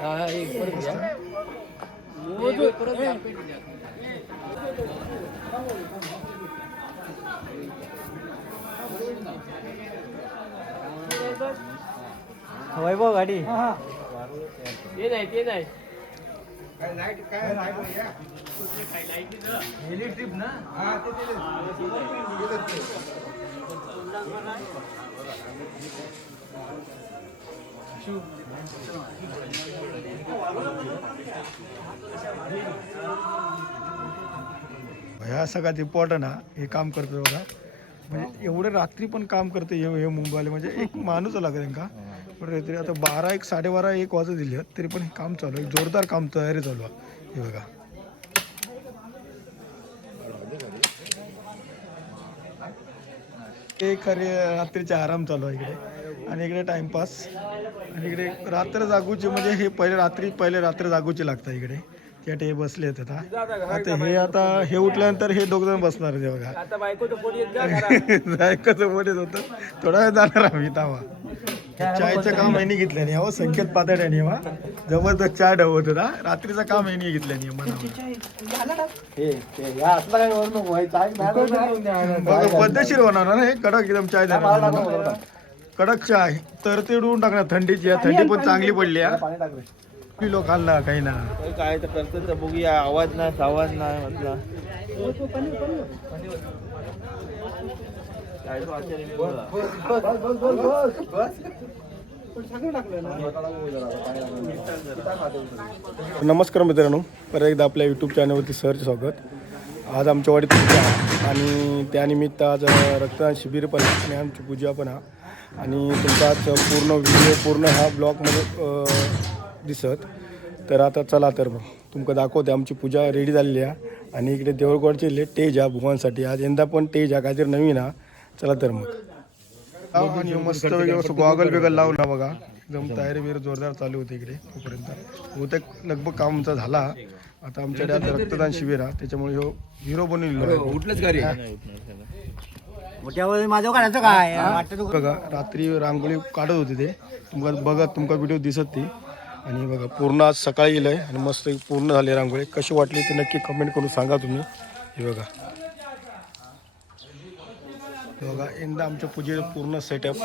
हा एक परत घ्या. वैभव गाडी ते नाही ते नाही ट्रिप ना ह्या सगळ्यात इम्पॉर्टंट हा हे काम करतो बघा. म्हणजे एवढं रात्री पण काम करते हे मुंबईला. म्हणजे एक माणूस लागेल त्यांना. पण तरी आता 12 एक 12:30 1 वाजत दिले तरी पण हे काम चालू आहे. जोरदार काम तयारी चालू आहे. हे बघा हे खरे रात्रीचे आराम चालू आहे इकडे. आणि इकडे टाइमपास. आणि इकडे रात्र जागूची म्हणजे हे पहिले रात्र जागूची लागतात इकडे. त्या ते बसले आहेत आता हे उठल्यानंतर हे दोघ जण बसणार आहे बघा. आता बायकोचं पोट येत बायकोचं पोट येत होतं. थोडा वेळ जाणार आम्ही तावा. चायचं काम यांनी घेतलं नाही. संकेत पातळ्याने जबरदस्त चहा ढवत होता. रात्रीचं काम यांनी घेतलं नाही पद्धतशीर होणार ना हे. कडक एकदम चाय देणार. कडक चाय तर ते डुवून टाकणार. थंडीची थंडी पण चांगली पडली आहे. किलो खाल्ला काही ना काय तर करतात तर बघूया. आवाज नाही म्हटला. नमस्कार मित्रांनो, परत एकदा आपल्या यूट्यूब चॅनलवरती सहर्ष स्वागत. आज आमच्या वाडीत पूजा आणि त्यानिमित्त आज रक्तदान शिबिर पण आहे आणि आमची पूजा पण आहे. आणि तुमचा आज पूर्ण व्हिडिओ पूर्ण हा ब्लॉगमध्ये दिसत. तर आता चला तर मग तुमका दाखवते. आमची पूजा रेडी झालेली आहे. आणि इकडे देवळगडचे टेज आहे भगवानसाठी. आज यंदा पण टेज आहे काहीतरी नवीन आहे. चला तर मग. आणि मस्त वगैरे गॉगल बिगल लावला बघा. एकदम तयारी बिर जोरदार चालू होती इकडे. तोपर्यंत बहुतेक लगभग काम आमचा झाला. आता आमच्याकडे आज रक्तदान शिबिर आहे त्याच्यामुळे हिरो बनवलेला उठलंच घरी माझं काढायचं काय बघा. रात्री रांगोळी काढत होते ते. तुमका व्हिडिओ दिसत ती. आणि बघा पूर्ण आज सकाळी येईल आहे आणि मस्त पूर्ण झाली रांगोळी. कशी वाटली ते नक्की कमेंट करून सांगा तुम्ही. हे बघा यंदा आमच्या पूजेचं पूर्ण सेटअप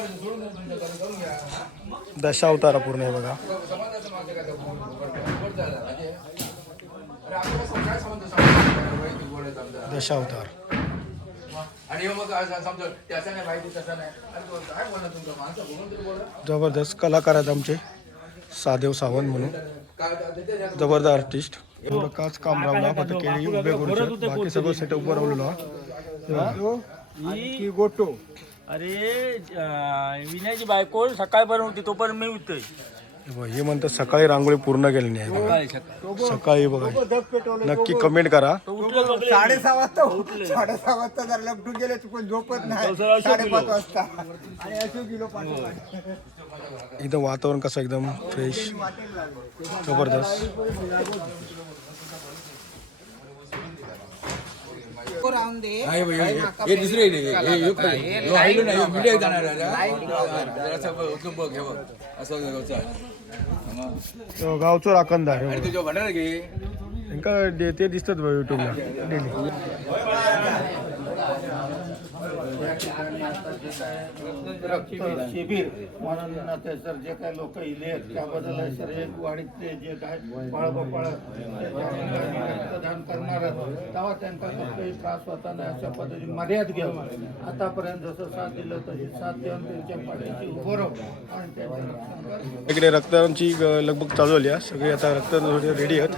दशावतारा पूर्ण आहे बघा. दशावतार जबरदस्त कलाकार आहेत आमचे सादेव सावंत म्हणून. जबरदस्त आर्टिस्ट. एवढं काच काम रावला फक्त केळी उभे करू. बाकी सगळं सेटअप बनवलेलं. गोटो अरे विनयची बायको सकाळी बनवते तोपर्यंत मी उठतोय. हे म्हणतात सकाळी रांगोळी पूर्ण केली नाही बघा. सकाळी बघा नक्की कमेंट करा. 6:30 वाजता 6:30 वाजता जर लपटून गेले पण झोपत नाही. 5:30 वाजता आणि असे किलो एकदम वातावरण कसं एकदम फ्रेश जबरदस्त. गावचो राखणदार ते दिसतात युट्यूबला डेली. शिबिर म्हणून सर जे काही लोक इले त्याबद्दल सर वाडीतले जे काय बाळगोपाळ रक्तदान करणार तेव्हा त्यांचा काही त्रास होता नाही अशा पद्धतीने मर्याद घेऊन आतापर्यंत जसं साथ दिलं तशी साथ देऊन त्यांच्या पाठीशी उभं राहू आणि त्यांच्या इकडे रक्तदानाची लगभग चालू झाली आहे. सगळे आता रक्तदान रेडी आहेत.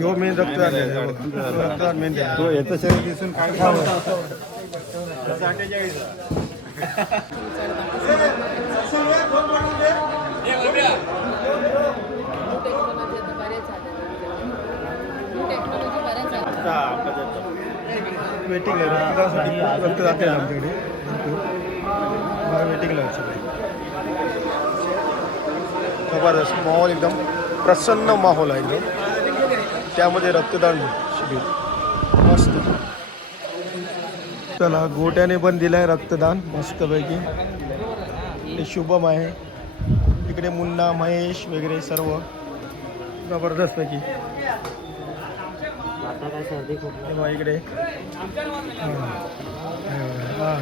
यो मेन रक्तदान मेन तो याचं शरीर दिसून काय वेटिंग आहे रक्तदानासाठी. रक्त जाते आमच्याकडे वेटिंगला आहे सगळे. जबरदस्त माहोल एकदम प्रसन्न माहोल आहे एकदम. त्यामध्ये रक्तदान शिबिर मस्त. चला गोट्याने पण दिलाय रक्तदान मस्तपैकी. हे शुभम आहे, इकडे मुन्ना, महेश वगैरे सर्व जबरदस्त पैकी. तेव्हा इकडे हां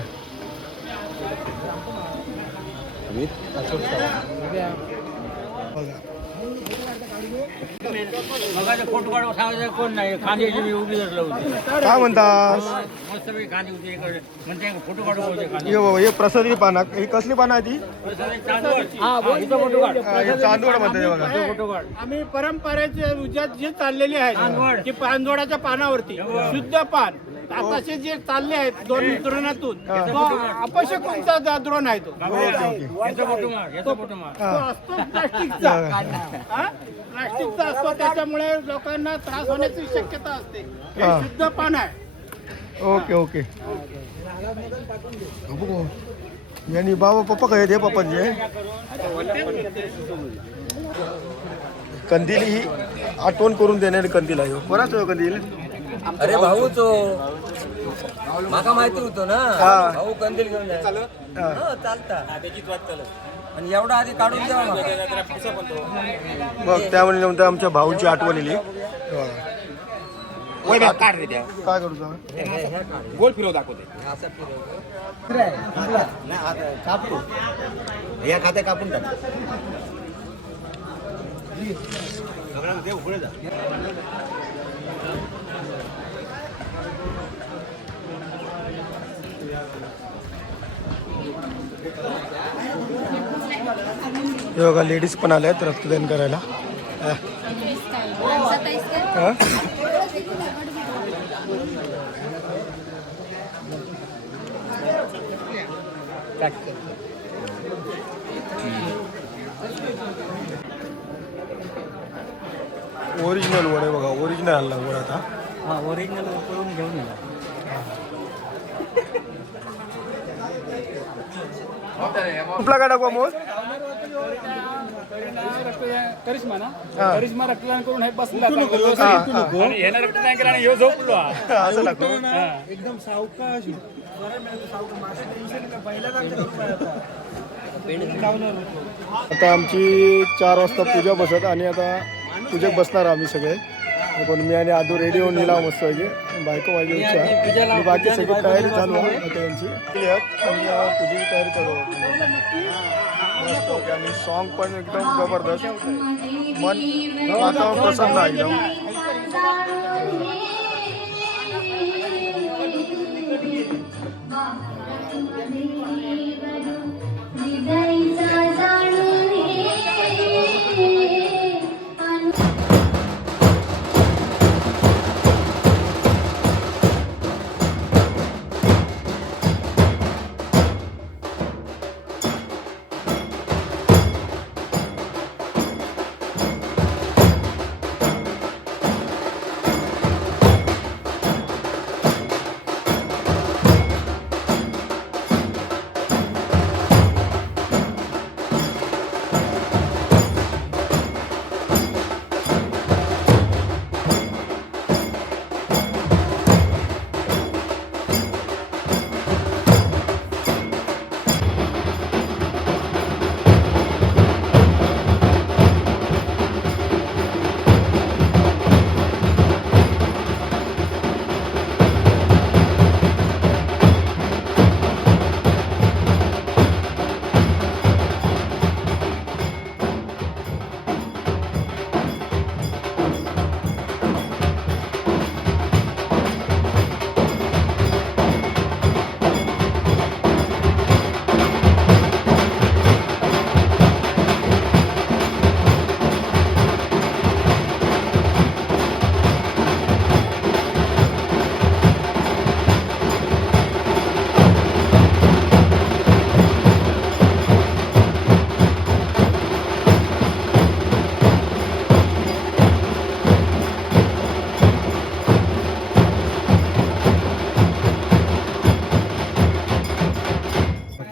बघा मगाचे फोटो काढून सांगायचं कोण नाही, खांद्याची मी उभी धरलं होती. काय म्हणतास? मस्त पैकी खांदी होती इकडे, म्हणते फोटो काढून होते खांदी. ये बाबा, हे प्रसादी पाना, ही कसली पानं आहे ती? इथं फोटो काढ. हे चांदवड मध्ये बघा. फोटो काढ. आम्ही परंपरेचे उद्यात जे चाललेले आहेत की पानझोडाच्या पानावरती शुद्ध पान आताचे जे चालले आहेत दोन द्रोणातून तो अपशकुनचा द्रोण आहे तो. याचा फोटो मार, याचा फोटो मार. तो असतो प्लास्टिकचा हा? प्लास्टिकचा असतो, त्याच्यामुळे लोकांना त्रास होण्याची शक्यता असते. हे हा. शुद्ध पान आहे. Okay okay. यांनी बाबा पप्पा काय ते पप्पांचे कंदील ही आठवण करून देणारी कंदील आहे. कोणाच हो कंदील? अरे भाऊ तो माका माहिती होतो ना, हा. भाऊ कंदील घेऊन जाय. हा. हो, चालता आणि एवढा आधी काढून द्यावा मला. बघ त्यामुळे नंतर आमच्या भाऊची आठवण येईल. काय करू सांग? गोल फिरव दाखवते असं कापतो या खात्या कापून टाक. हे बघा लेडीज पण आल्या आहेत रक्तदान करायला. हा? ओरिजिनल वड आहे बघा, ओरिजिनल आणला वड आता. हा, ओरिजिनल करून घेऊन या. कुठला गाडा टाकू मोल? करिश्मा ना, हा. करिश्मा रक्तदान करून हे बसला. हा, हा. आणि ह्यानं रक्तदान केलं आणि ह्यो झोपलो. असं टाकू. एकदम सावकाश. आता आमची 4 वाजता पूजा बसत आणि आता पूजेत बसणार आम्ही सगळे. पण मी आणि आदू रेडी होऊन निला मस्त पाहिजे. बायको माझी इच्छा आणि बाकी सगळी तयारी चालू आहे त्यांची. आणि पूजेची तयारी करू मस्त. ओके. आणि सॉन्ग पण एकदम जबरदस्त. मन वातावरण प्रसन्न आहे एकदम.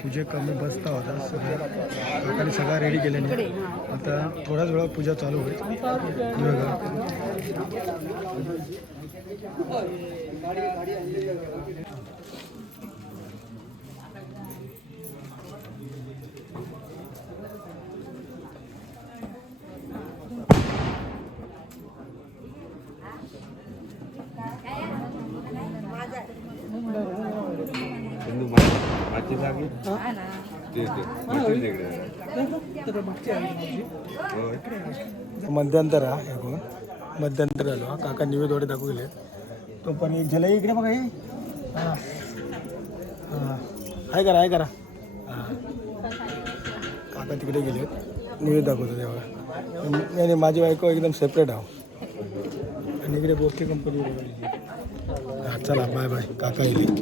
पूजे कमी बसता होता सगळं सगळं रेडी केल्याने. आता थोड्याच वेळात पूजा चालू होईल. हे बघा मध्यंतर हा एकूण मध्यंतर झालो हा. काका निवेद वडे दाखवू गेले तो पण एक झलई इकडे बघा हे हां हां आहे करा हां काका तिकडे गेले निवेद दाखवतो तेव्हा नाही माझी बायको एकदम सेपरेट आहो आणि इकडे गोष्टी कंपनी हां चला बाय बाय काका येईल.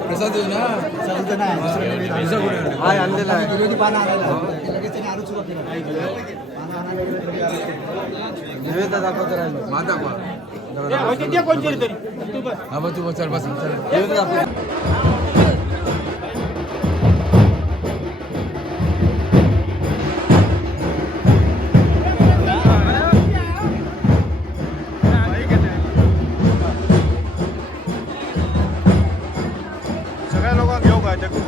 प्रसाद ना आणलेला दाखवतो राहिलो माझा तू चल बस सगळ्या लोकांना घेऊ काय जग्गू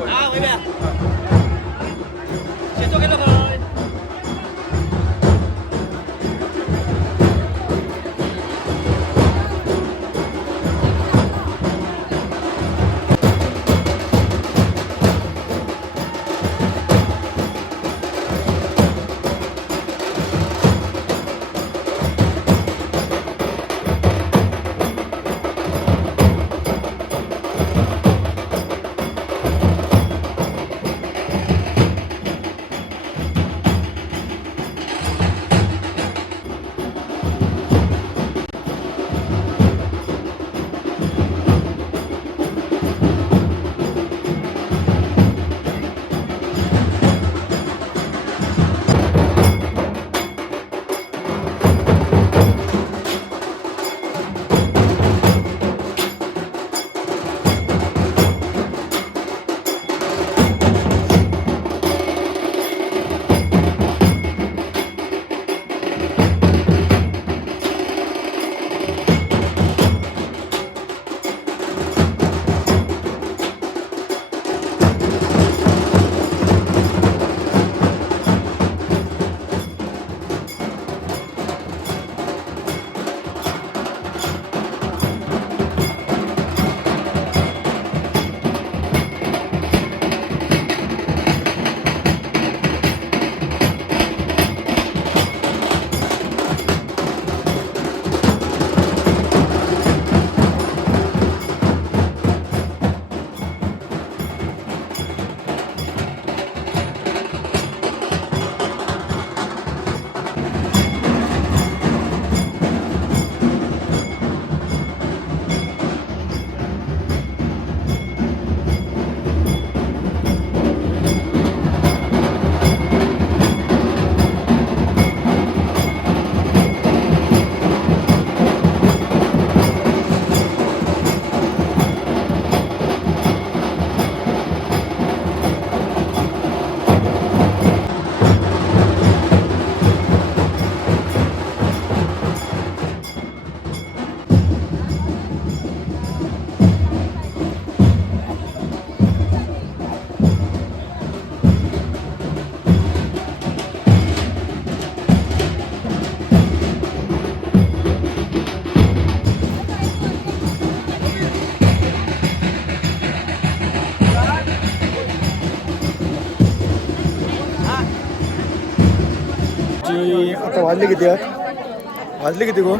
आमची आता वाजले किती आहेत वाजले किती गो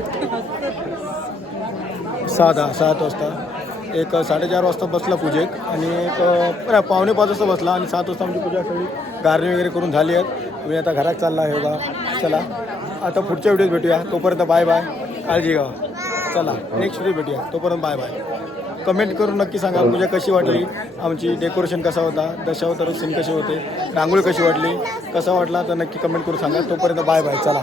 7 वाजता एक 4:30 वाजता बसला पूजेक आणि एक 4:45 वाजता बसला आणि 7 वाजता आमची पूजा सगळी गारणी वगैरे करून झाली आहेत. मी आता घरात चालला आहे बघा. चला आता पुढच्या व्हिडिओत भेटूया. तोपर्यंत बाय बाय, काळजी घ्या. चला नेक्स्ट व्हिडिओ भेटूया. तोपर्यंत बाय बाय. कमेंट करून नक्की सांगा पूजा कशी वाटली, आमची डेकोरेशन कसा होता, दशावतार सीन कसे होते, रांगोळी कशी वाटली, कसा वाटला तर नक्की कमेंट करून सांगा. तोपर्यंत बाय बाय. चला.